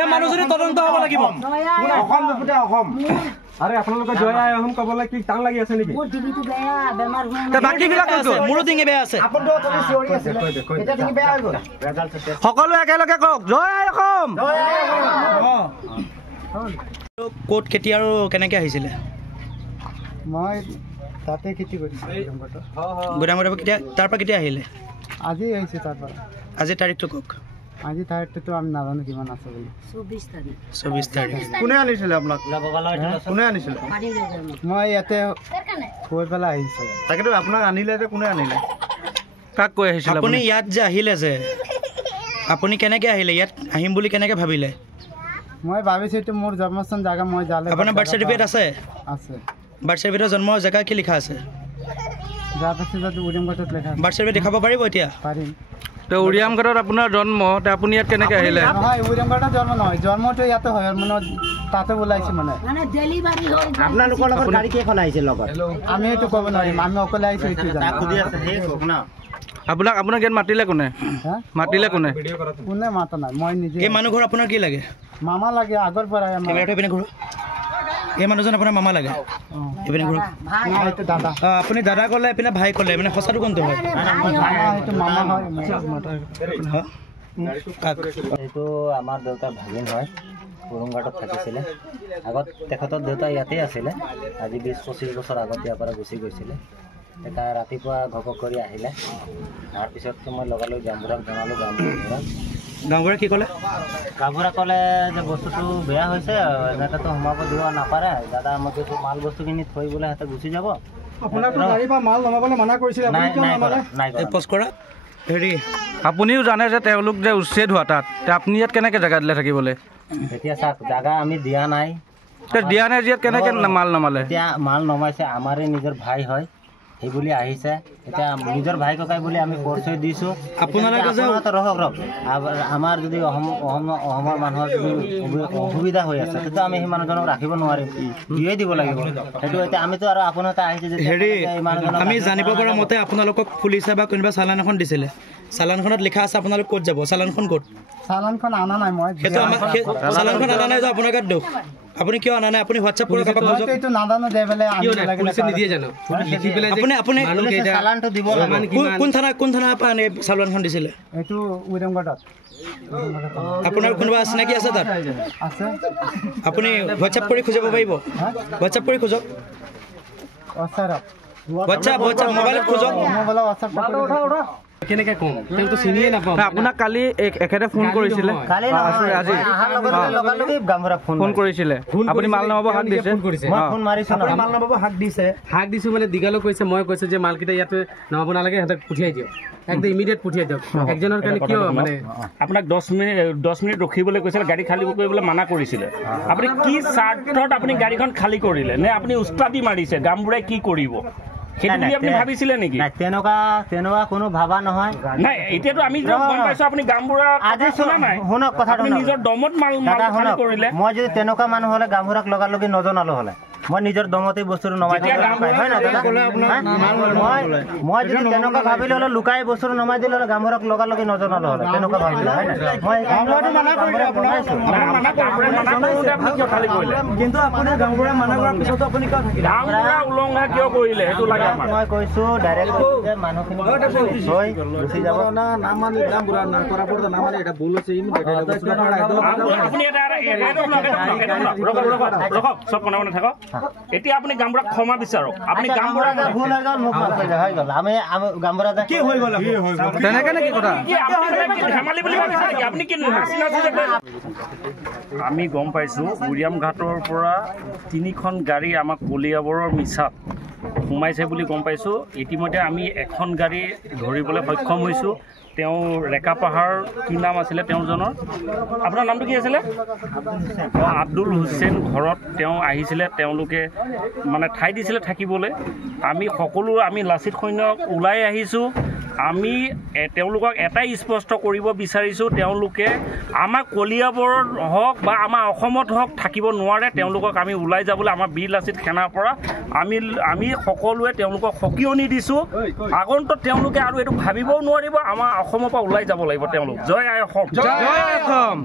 এই মানুহজনী তদন্ত হ'ব লাগিব অসম দুটা অসম আরে আপোনালোকে জয় আই অসম কবলৈ কি টান লাগি আছে নেকি মোৰ ডিঙিটো বেয়া বেমাৰ হোৱা তে বাকি বিলাক আছে মোৰো ডিঙি বেয়া আছে আপুনি তো চিঞৰি আছে এটা ডিঙি বেয়া হৈ গ'ল সকলো একেলগে কওক জয় আই অসম কোট কেতি আৰু কেনেকৈ আহিছিলে মই তাতে খেতি কৰিছোঁ গোদামত কেতিয়া তাৰ পৰা কেতিয়া আহিলে আজি আহিছে তাৰ পৰা আজি তাৰিখটো কওক আজি তাৰিখটোতো আমি নাজানো কিমান আছে বুলি 24 তাৰিখ কোনে আনিছিলে আপোনাক কোনে আনিছিলে মই ইয়াতে কৈ পেলাই আহিছোঁ তাকেতো আপোনাক আনিলে যে কোনে আনিলে কাক কৈ আহিছিল আপুনি ইয়াত যে আহিলে যে আপুনি কেনেকৈ আহিলে ইয়াত আহিম বুলি কেনেকৈ ভাবিলে মই ভাবিছোঁ এইটো মোৰ জন্মস্থান জাগা মই জালে আপোনাৰ বাৰ্থ চাৰ্টিফিকেট আছে আছে বাৰ্থ চাৰ্টিফিকেটৰ জন্ম জেগা কি লিখা আছে যাৰ পাছত উৰিমঘাটত লেখা বাৰ্থ চাৰ্টিফিকেট দেখাব পাৰিব এতিয়া পাৰিম তো উৰিয়ামঘাটত আপোনাৰ জন্ম তে আপুনি ইয়াত কেনেকৈ আহিলে নহয় উৰিমঘাটত জন্ম নহয় জন্মটো ইয়াতে হয় মানে তাতে ওলাইছে মানে ডেলিভাৰী হৈ আপোনালোকৰ লগত গাড়ী কেইখন আহিছিল লগত আমি এইটো ক'ব নোৱাৰিম আমি অকলে আহিছোঁ এইটো জানো সুধি আছে সেই কওক না আপোনাক ইয়াত মাতিলে কোনে হা মাতিলে কোনে কোনে মাতা নাই মই নিজে এই মানুহ ঘৰ আপোনাৰ কি লাগে মামা লাগে আগৰ পৰাই আমাৰ কেমেৰাটো এইপিনে ঘূৰ এই মানুহজন আপোনাৰ মামা লাগে এইপিনে ঘূৰ নাই এইটো দাদা আপুনি দাদা ক'লে এইপিনে ভাই ক'লে মানে সঁচাটো কোনটো হয় এইটো মামা হয় এইটো আমাৰ দেউতাৰ ভাগিন হয় উৰুমঘাটত থাকিছিলে আগত তেখেতৰ দেউতা ইয়াতেই আছিলে আজি 20-25 বছৰ আগত ইয়াৰ পৰা গুচি গৈছিলে এটা ৰাতিপুৱা ঘপক কৰি আহিলে তাৰপিছততো মই লগালগ গাঁওবুঢ়াক জনালোঁ গাঁওবুঢ়াই কি ক'লে গাঁওবুঢ়া ক'লে যে বস্তুটো বেয়া হৈছে এনেকৈতো সোমাব দিব নাপাৰে দাদা মই কৈছোঁ মাল বস্তুখিনি থৈ বোলে সিহঁতে গুচি যাব আপোনাক গাড়ী পৰা মাল নমাবলৈ মানা কৰিছিলে আপুনি কিয় নমালে নাই পষ্ট কৰা হেৰি আপুনিও জানে যে তেওঁলোক যে উচ্ছেদ হোৱা তাত আপুনি ইয়াত কেনেকৈ জেগা দিলে থাকিবলৈ এতিয়া চাওক জাগা আমি দিয়া নাই দিয়া নাই ইয়াত কেনেকৈ মাল নমালে এতিয়া মাল নমাইছে আমাৰে নিজৰ ভাই হয় সেই বুলি আহিছে এতিয়া নিজৰ ভাই ককাই বুলি আমি পৰিচয় দিছোঁ আপোনালোকে ৰহক আমাৰ যদি অসমৰ মানুহৰ যদি অসুবিধা হৈ আছে তেতিয়া আমি সেই মানুহজনক ৰাখিব নোৱাৰিম দিয়ে দিব লাগিব সেইটো এতিয়া আমিতো আৰু আপোনালোকে আহিছে যে হেৰি আমি জানিব পৰা মতে আপোনালোকক পুলিচে বা কোনোবা চালান এখন দিছিলে চালানখনত লিখা আছে আপোনালোক ক'ত যাব চালানখন ক'ত চালানখন অনা নাই মই সেইটো আমাৰ চালানখন অনা নাই যে আপোনাৰ গাত দুখ আপুনি কিয় অনা নাই আপুনি হোৱাটছআপ কৰি কাৰোবাক বুজক এইটো নাজানো দে পেলাই পুলিচে নিদিয়ে জানো লিখি পেলাই আপুনি চালানটো দিব লাগে কোন থানা পৰা আনি চালানখন দিছিলে এইটো উৰিমঘাটত আপোনাৰ কোনোবা চিনাকি আছে তাত আছে আপুনি হোৱাটছআপ কৰি খুজিব পাৰিব হোৱাটছআপ কৰি খোজক হোৱাটছআপ মোবাইলত খোজক মোবাইলত হোৱাটছআপ কেনেকৈ কম তেওঁতো চিনিয়ে নাপাওঁ আপোনাক কালি এখেতে ফোন কৰিছিলে আজি ফোন কৰিছিলে আপুনি মাল নমাব হাক দিছে মাল নমাব হাক দিছোঁ মানে দীঘালৈ কৈছে মই কৈছোঁ যে মালকেইটা ইয়াতে নমাব নালাগে সিহঁতক পঠিয়াই দিয়ক একদম ইমিডিয়েট পঠিয়াই দিয়ক একজনৰ কাৰণে কিয় মানে আপোনাক 10 মিনিট ৰখিবলৈ কৈছিলে গাড়ী খালী কৰিবলৈ মানা কৰিছিলে আপুনি কি স্বাৰ্থত আপুনি গাড়ীখন খালী কৰিলে নে আপুনি উস্তাদি মাৰিছে গাঁওবুঢ়াই কি কৰিব সেইটো বুলি আপুনি ভাবিছিলে নেকি তেনেকুৱা কোনো ভাবা নহয় নাই এতিয়াতো আমি গম পাইছোঁ আপুনি গাঁওবুঢ়া আজি শুনক কথাটো নিজৰ দমত মাল খালী কৰিলে মই যদি তেনেকুৱা মানুহ হ'লে গাঁওবুঢ়াক লগালগি নজনালো হ'লে মই নিজৰ দমতে বস্তুটো নমাই দিলে হয় না দাদা মই যদি তেনেকুৱা ভাবিলে হ'লে লুকাই বস্তুটো নমাই দিলে হ'লে গাঁওবুঢ়াক লগালগি নজনালো হ'লে তেনেকুৱা ভাবিলে হয় না কিন্তু আপুনি গাঁওবুঢ়াই মানা কৰাৰ পিছতো আপুনি কিয় থাকিলে গাঁওবুঢ়া উলংঘা কিয় কৰিলে সেইটো লাগে মই কৈছোঁ ডাইৰেক্ট মানুহখিনি থৈ গুচি যাব আপুনি চব মনে মনে থাকক এতিয়া আপুনি গাঁওবুঢ়াক ক্ষমা বিচাৰক আপুনি গাঁওবুঢ়াক ভুল হৈ গ'ল মোক হৈ গ'ল আমি গাঁওবুঢ়া কি হৈ গ'ল তেনেকৈ নেকি কথা ধেমালি বুলি ভাবিছে নেকি আপুনি কি নাচি নাচি আমি গম পাইছোঁ উৰিয়ামঘাটৰ পৰা 3খন গাড়ী আমাক কলিয়াবৰৰ মিছাত সোমাইছে বুলি গম পাইছোঁ ইতিমধ্যে আমি এখন গাড়ী ধৰিবলৈ সক্ষম হৈছোঁ তেওঁ ৰেকাপাহাৰ কি নাম আছিলে তেওঁজনৰ আপোনাৰ নামটো কি আছিলে আব্দুল হুছেইন ঘৰত তেওঁ আহিছিলে তেওঁলোকে মানে ঠাই দিছিলে থাকিবলৈ আমি লাচিত সৈন্য ওলাই আহিছোঁ আমি তেওঁলোকক এটাই স্পষ্ট কৰিব বিচাৰিছোঁ তেওঁলোকে আমাক কলিয়াবৰত হওক বা আমাৰ অসমত হওক থাকিব নোৱাৰে তেওঁলোকক আমি ওলাই যাবলৈ আমাৰ বীৰ লাচিত সেনাৰ পৰা আমি সকলোৱে তেওঁলোকক সকিয়নি দিছোঁ আগন্তুক তেওঁলোকে আৰু এইটো ভাবিবও নোৱাৰিব আমাৰ অসমৰ পৰা ওলাই যাব লাগিব তেওঁলোক জয় আই অসম।